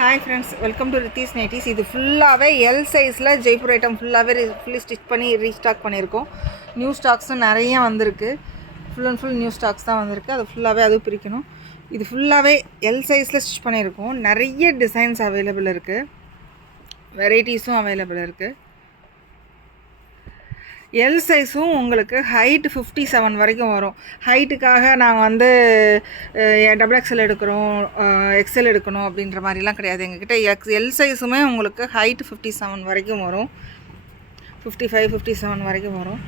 Hi friends, welcome to Ritheesh nighties. இது ஃபுல்லாகவே L சைஸில் ஜெய்ப்பூர் ஐட்டம் ஃபுல்லாகவே ஃபுல்லி ஸ்டிச் பண்ணி ரீஸ்டாக் பண்ணியிருக்கோம். நியூ ஸ்டாக்ஸும் நிறைய வந்திருக்கு. Full and full new stocks தான் வந்திருக்கு. அது ஃபுல்லாகவே அது பிரிக்கணும். இது ஃபுல்லாகவே எல் சைஸில் ஸ்டிச் பண்ணியிருக்கோம். நிறைய டிசைன்ஸ் அவைலபிள் இருக்குது, வெரைட்டிஸும் அவைலபிள் இருக்குது. எல் சைஸும் உங்களுக்கு ஹைட் 57 வரைக்கும் வரும். ஹைட்டுக்காக நாங்கள் டபுள் எக்ஸ்எல் எடுக்கிறோம், எக்ஸ்எல் எடுக்கணும் அப்படின்ற மாதிரிலாம் கிடையாது. எங்ககிட்ட எல் சைஸுமே உங்களுக்கு ஹைட் 57 வரைக்கும் வரும். 55, 57 வரைக்கும் வரும்.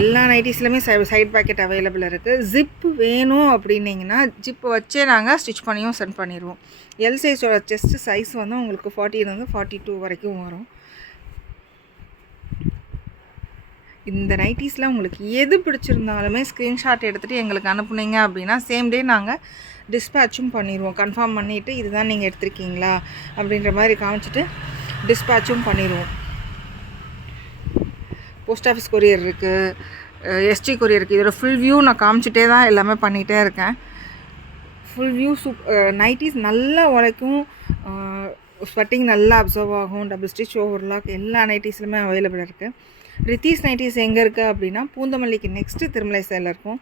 எல்லா நைட்டிஸ்லையுமே சைட் பாக்கெட் அவைலபிள் இருக்குது. ஜிப்பு வேணும் அப்படின்னிங்கன்னா ஜிப்பு வச்சே நாங்கள் ஸ்டிச் பண்ணியும் சென்ட் பண்ணிடுவோம். எல் சைஸோட செஸ்ட் சைஸ் உங்களுக்கு 40 42 வரைக்கும் வரும். இந்த நைட்டிஸில் உங்களுக்கு எது பிடிச்சிருந்தாலுமே ஸ்க்ரீன்ஷாட் எடுத்துகிட்டு எங்களுக்கு அனுப்புனீங்க அப்படின்னா சேம் டே நாங்கள் டிஸ்பேட்சும் பண்ணிடுவோம். கன்ஃபார்ம் பண்ணிவிட்டு இதுதான் நீங்கள் எடுத்திருக்கீங்களா அப்படின்ற மாதிரி காமிச்சிட்டு டிஸ்பேட்சும் பண்ணிடுவோம். போஸ்ட் ஆஃபீஸ் கொரியர் இருக்குது, எஸ்டி கொரியர் இருக்குது. இதோட ஃபுல் வியூ நான் காமிச்சிட்டே தான் எல்லாமே பண்ணிகிட்டே இருக்கேன். ஃபுல் வியூ நைட்டிஸ் நல்லா உழைக்கும், ஸ்வெட்டிங் நல்லா அப்சர்வ் ஆகும். டபுள் ஸ்டிச் ஓவர்லாக் எல்லா நைட்டிஸ்லையுமே அவைலபிள் இருக்குது. ரித்தீஸ் நைட்டிஸ் எங்கே இருக்குது அப்படின்னா பூந்தமல்லிக்கு நெக்ஸ்ட்டு திருமலை சைடில் இருக்கும்.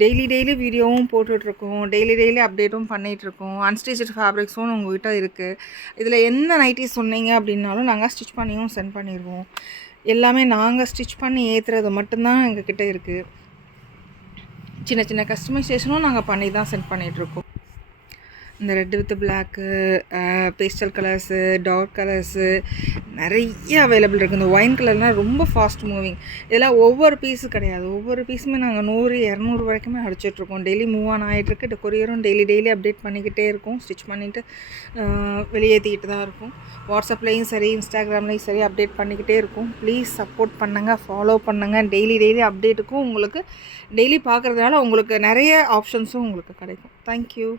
டெய்லி வீடியோவும் போட்டுட்ருக்கோம், டெய்லி அப்டேட்டும் பண்ணிகிட்ருக்கோம். அன்ஸ்டிச்சட் ஃபேப்ரிக்ஸும் உங்கள்கிட்ட இருக்குது. இதில் என்ன நைட்டிஸ் சொன்னீங்க அப்படின்னாலும் நாங்கள் ஸ்டிச் பண்ணியும் சென்ட் பண்ணிடுவோம். எல்லாமே நாங்கள் ஸ்டிச் பண்ணி ஏற்றுறது மட்டும்தான் எங்ககிட்ட இருக்குது. சின்ன கஸ்டமைசேஷனும் நாங்கள் பண்ணி தான் சென்ட் பண்ணிகிட்ருக்கோம். இந்த red with black, pastel colours, dark colours நிறைய அவைலபிள் இருக்குது. இந்த ஒயின் கலர்னால் ரொம்ப ஃபாஸ்ட் மூவிங். இதெல்லாம் ஒவ்வொரு பீஸு கிடையாது, ஒவ்வொரு பீஸுமே நாங்கள் 100, 200 வரைக்குமே அடிச்சிட்ருக்கோம். டெய்லி மூவ் ஆன் ஆகிட்டுருக்கு. இந்த கொரியரும் டெய்லி அப்டேட் பண்ணிக்கிட்டே இருக்கும். ஸ்டிச் பண்ணிவிட்டு வெளியேற்றிக்கிட்டு தான் இருக்கும். வாட்ஸ்அப்லேயும் சரி, இன்ஸ்டாகிராம்லேயும் சரி அப்டேட் பண்ணிக்கிட்டே இருக்கும். ப்ளீஸ் சப்போர்ட் பண்ணுங்கள், ஃபாலோ பண்ணுங்கள். டெய்லி அப்டேட்டுக்கும் உங்களுக்கு டெய்லி பார்க்குறதுனால உங்களுக்கு நிறைய ஆப்ஷன்ஸும் உங்களுக்கு கிடைக்கும். தேங்க்யூ.